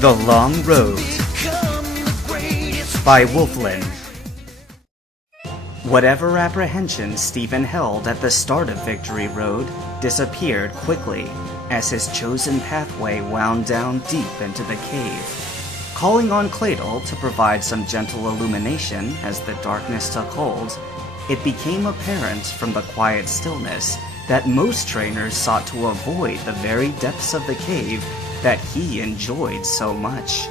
The Long Road by Wolflin. Whatever apprehension Stephen held at the start of Victory Road disappeared quickly as his chosen pathway wound down deep into the cave. Calling on Cladle to provide some gentle illumination as the darkness took hold, it became apparent from the quiet stillness that most trainers sought to avoid the very depths of the cave that he enjoyed so much.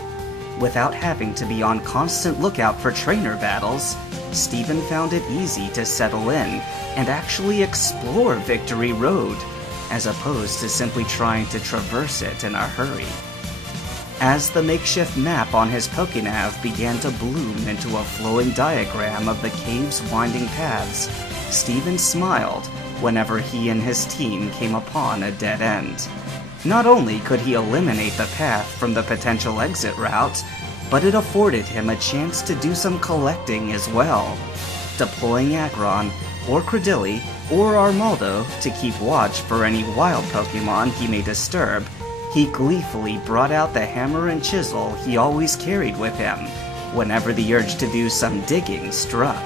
Without having to be on constant lookout for trainer battles, Stephen found it easy to settle in and actually explore Victory Road, as opposed to simply trying to traverse it in a hurry. As the makeshift map on his Pokénav began to bloom into a flowing diagram of the cave's winding paths, Stephen smiled whenever he and his team came upon a dead end. Not only could he eliminate the path from the potential exit route, but it afforded him a chance to do some collecting as well. Deploying Aggron, or Cradilly, or Armaldo to keep watch for any wild Pokemon he may disturb, he gleefully brought out the hammer and chisel he always carried with him whenever the urge to do some digging struck.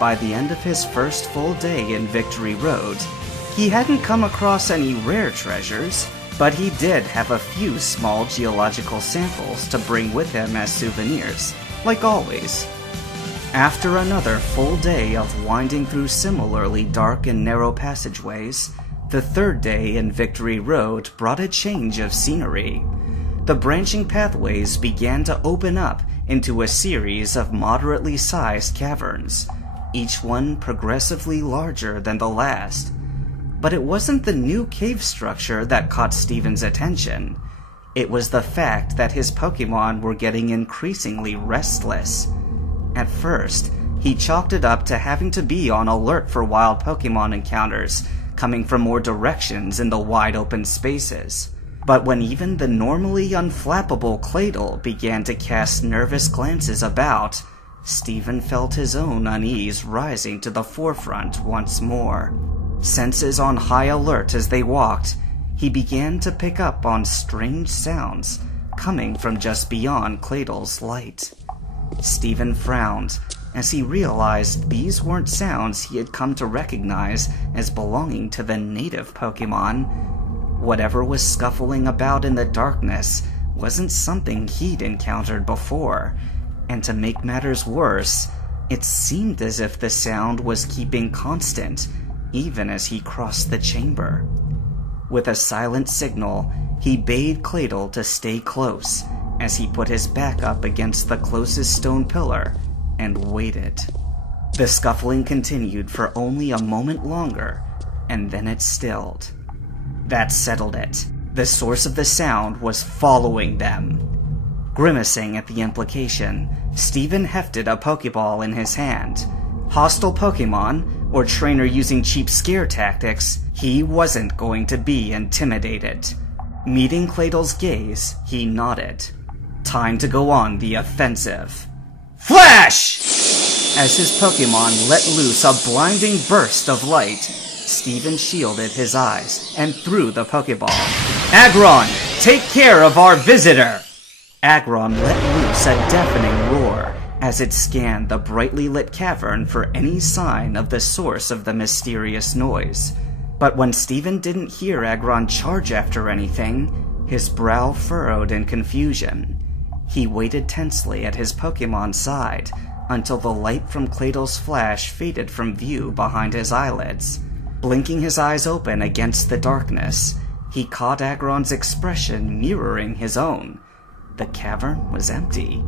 By the end of his first full day in Victory Road, he hadn't come across any rare treasures, but he did have a few small geological samples to bring with him as souvenirs, like always. After another full day of winding through similarly dark and narrow passageways, the third day in Victory Road brought a change of scenery. The branching pathways began to open up into a series of moderately sized caverns, each one progressively larger than the last. But it wasn't the new cave structure that caught Stephen's attention. It was the fact that his Pokemon were getting increasingly restless. At first, he chalked it up to having to be on alert for wild Pokemon encounters coming from more directions in the wide open spaces. But when even the normally unflappable Cladle began to cast nervous glances about, Stephen felt his own unease rising to the forefront once more. Senses on high alert as they walked, he began to pick up on strange sounds coming from just beyond Cladle's light. Stephen frowned as he realized these weren't sounds he had come to recognize as belonging to the native Pokemon. Whatever was scuffling about in the darkness wasn't something he'd encountered before, and to make matters worse, it seemed as if the sound was keeping constant even as he crossed the chamber. With a silent signal, he bade Cladle to stay close as he put his back up against the closest stone pillar and waited. The scuffling continued for only a moment longer, and then it stilled. That settled it. The source of the sound was following them. Grimacing at the implication, Stephen hefted a Pokeball in his hand. Hostile Pokemon, or trainer using cheap scare tactics, he wasn't going to be intimidated. Meeting Cladle's gaze, he nodded. Time to go on the offensive. Flash! As his Pokemon let loose a blinding burst of light, Stephen shielded his eyes and threw the Pokeball. Aggron, take care of our visitor! Aggron let loose a deafening roar as it scanned the brightly lit cavern for any sign of the source of the mysterious noise. But when Stephen didn't hear Aggron charge after anything, his brow furrowed in confusion. He waited tensely at his Pokemon's side until the light from Cladle's flash faded from view behind his eyelids. Blinking his eyes open against the darkness, he caught Aggron's expression mirroring his own. The cavern was empty.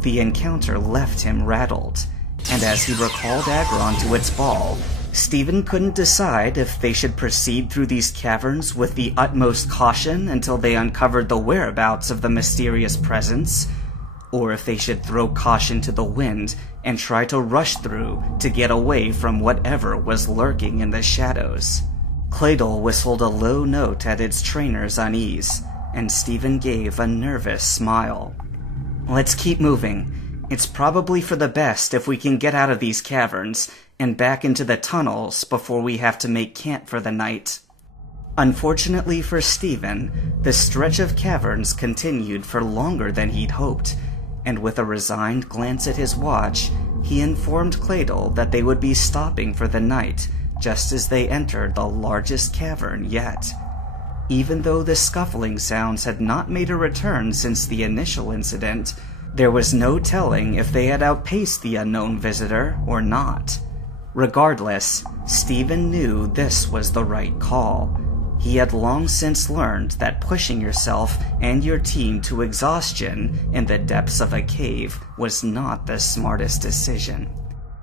The encounter left him rattled, and as he recalled Aggron to its ball, Stephen couldn't decide if they should proceed through these caverns with the utmost caution until they uncovered the whereabouts of the mysterious presence, or if they should throw caution to the wind and try to rush through to get away from whatever was lurking in the shadows. Cladle whistled a low note at its trainer's unease, and Stephen gave a nervous smile. Let's keep moving. It's probably for the best if we can get out of these caverns and back into the tunnels before we have to make camp for the night. Unfortunately for Steven, the stretch of caverns continued for longer than he'd hoped, and with a resigned glance at his watch, he informed Cladle that they would be stopping for the night just as they entered the largest cavern yet. Even though the scuffling sounds had not made a return since the initial incident, there was no telling if they had outpaced the unknown visitor or not. Regardless, Steven knew this was the right call. He had long since learned that pushing yourself and your team to exhaustion in the depths of a cave was not the smartest decision.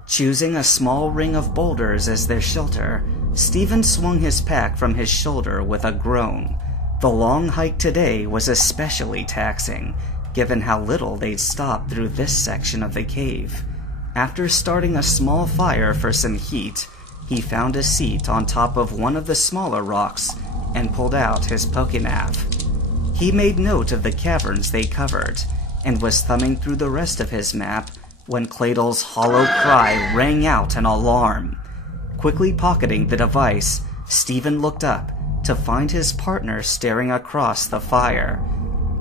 Choosing a small ring of boulders as their shelter, Steven swung his pack from his shoulder with a groan. The long hike today was especially taxing, given how little they'd stopped through this section of the cave. After starting a small fire for some heat, he found a seat on top of one of the smaller rocks and pulled out his Pokénav. He made note of the caverns they covered, and was thumbing through the rest of his map when Cladle's hollow cry rang out an alarm. Quickly pocketing the device, Steven looked up to find his partner staring across the fire.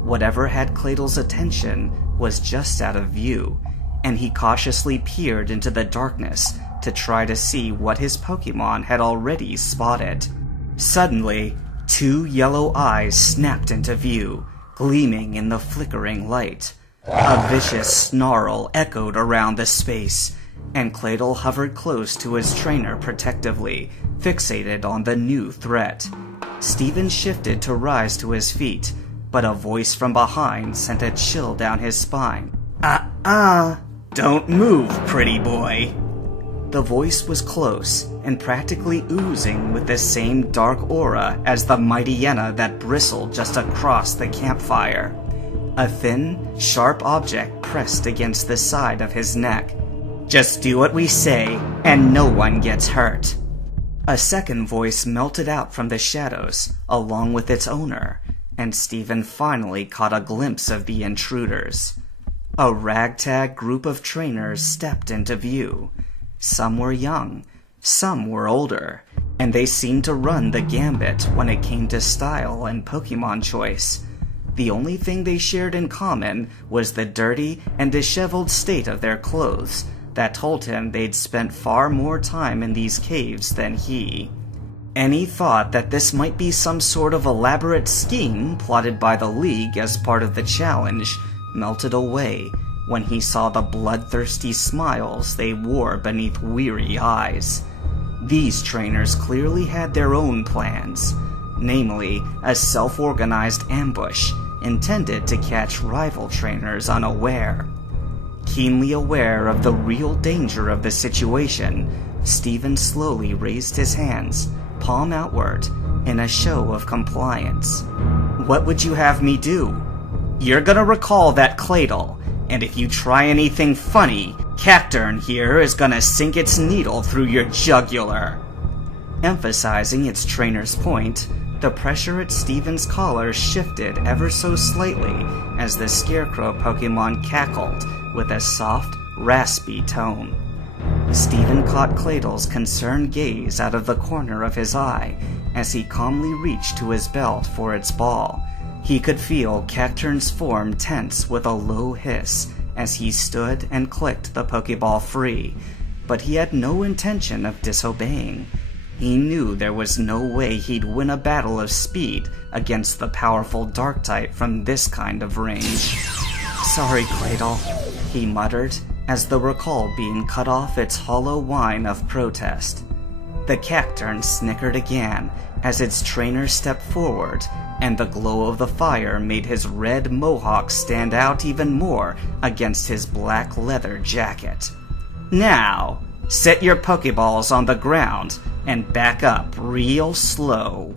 Whatever had Cladle's attention was just out of view, and he cautiously peered into the darkness to try to see what his Pokémon had already spotted. Suddenly, two yellow eyes snapped into view, gleaming in the flickering light. A vicious snarl echoed around the space, and Cladle hovered close to his trainer protectively, fixated on the new threat. Steven shifted to rise to his feet, but a voice from behind sent a chill down his spine. Don't move, pretty boy." The voice was close and practically oozing with the same dark aura as the mighty hyena that bristled just across the campfire. A thin, sharp object pressed against the side of his neck. "Just do what we say, and no one gets hurt." A second voice melted out from the shadows, along with its owner, and Steven finally caught a glimpse of the intruders. A ragtag group of trainers stepped into view. Some were young, some were older, and they seemed to run the gambit when it came to style and Pokémon choice. The only thing they shared in common was the dirty and disheveled state of their clothes that told him they'd spent far more time in these caves than he. Any thought that this might be some sort of elaborate scheme plotted by the League as part of the challenge melted away when he saw the bloodthirsty smiles they wore beneath weary eyes. These trainers clearly had their own plans, namely a self-organized ambush intended to catch rival trainers unaware. Keenly aware of the real danger of the situation, Steven slowly raised his hands, palm outward, in a show of compliance. "What would you have me do?" "You're gonna recall that Cladle, and if you try anything funny, Cacturn here is gonna sink its needle through your jugular." Emphasizing its trainer's point, the pressure at Steven's collar shifted ever so slightly as the Scarecrow Pokémon cackled with a soft, raspy tone. Steven caught Cladle's concerned gaze out of the corner of his eye as he calmly reached to his belt for its ball. He could feel Cacturn's form tense with a low hiss as he stood and clicked the Pokeball free, but he had no intention of disobeying. He knew there was no way he'd win a battle of speed against the powerful Dark type from this kind of range. "Sorry, Cladle," he muttered as the recall beam cut off its hollow whine of protest. The Cacturn snickered again as its trainer stepped forward, and the glow of the fire made his red mohawk stand out even more against his black leather jacket. "Now, set your Pokeballs on the ground and back up real slow."